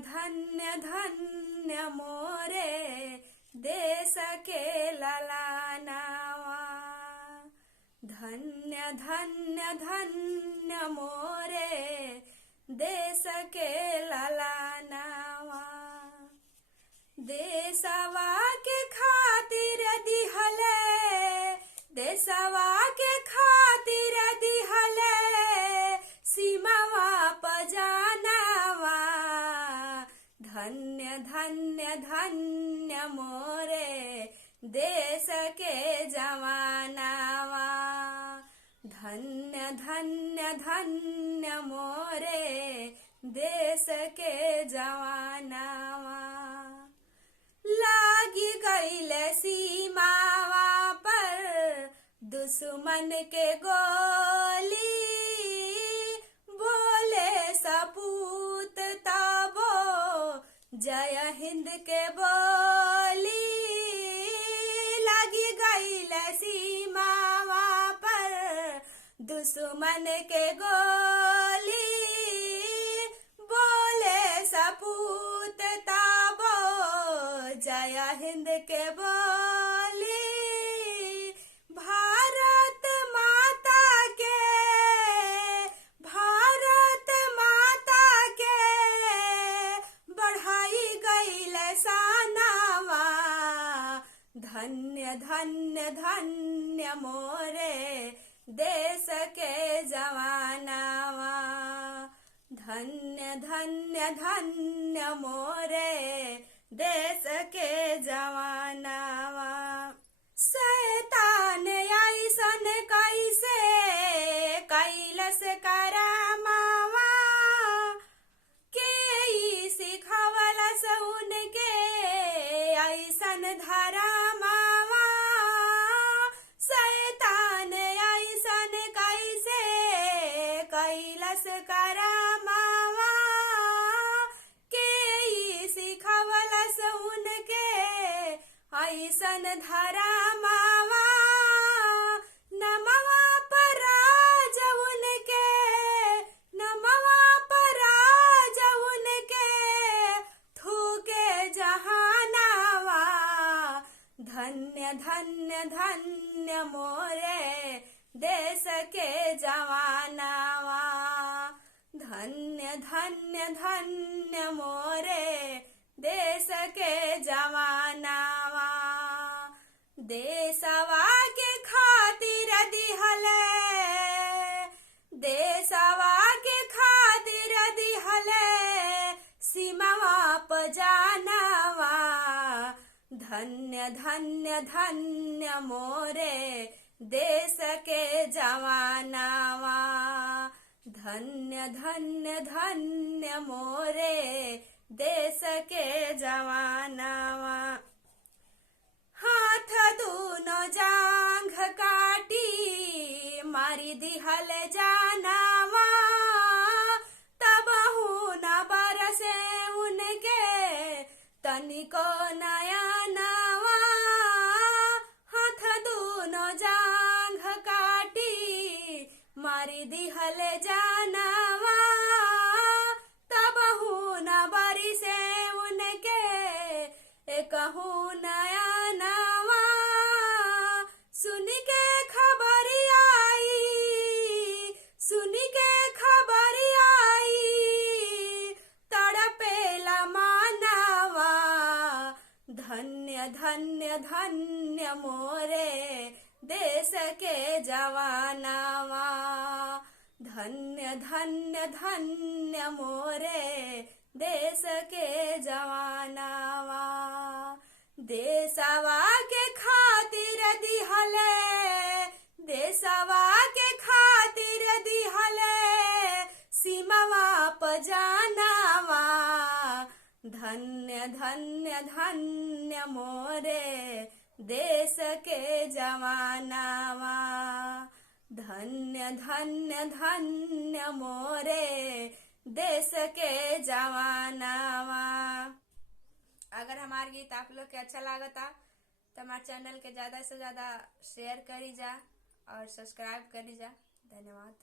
धन्य धन्य मोरे देश के ललानावा। धन्य धन्य धन्य मोरे देश के ललानावा। देशवा के खातिर दिहले, देशवा के खातिर दिहले सीमावा पजानावा। धन्य धन्य धन्य मोरे देश के जवानावा। धन्य धन्य धन्य मोरे देश के जवानावा। लागी गईले सीमावा पर दुश्मन के गोली। बोले सपूत तबो जय हिंद के बोली। लगी गईले सीमावा पर दुश्मन के गोली। बोले सपूत तबो जय हिंद के बोली। भारत माता के, भारत माता के बढ़ाई गईल सानावा। धन्य धन्य धन्य मोरे देश के जवानावा। धन्य धन्य धन्य मोरे देश के जवानावा। शैतान ऐसन कैसे कैलस करामावा। के सिखवलस उनके ऐसन धरामावा। शैतान ऐसन कैसे कैलस करामावा। के सिखवलस उनके ऐसन धरामावा। नमवा पराज उनके, नमवा पराज उनके थूके जहानावा। धन्य धन्य धन्य मोरे देश के जवानावा। धन्य धन्य धन्य मोरे देश के जवानावा। देशवा के खातिर दिहले, देशवा के खातिर दिहले सीमावा पजानावा। धन्य धन्य धन्य मोरे देश के जवानावा। धन्य धन्य धन्य मोरे देश के जवानावा। हाथ दूनो जांघ काटी मारी दिहल जानावा। तबहू न बरसे उनके तनिको नया नावा। हाथ दूनो जांघ काटी मारी दिहल जानावा। तबहू न बरसे उनके कहूँ नया नावा। सुन के खबर आई, सुन के खबर आई तड़पेला मानावा। धन्य धन्य धन्य मोरे देश के जवानावा। धन्य धन्य धन्य मोरे देश के जवानावा। देशवा के खातिर दिहले, देशवा के खातिर दिहले सीमावा पजानावा। धन्य धन्य धन्य मोरे देश के जवानावा। धन्य धन्य धन्य मोरे देश के जवानावा। अगर हमारा गीत आप लोग के अच्छा लागता तो हमारे चैनल के ज़्यादा से ज़्यादा शेयर करी जा और सब्सक्राइब करी जा। धन्यवाद।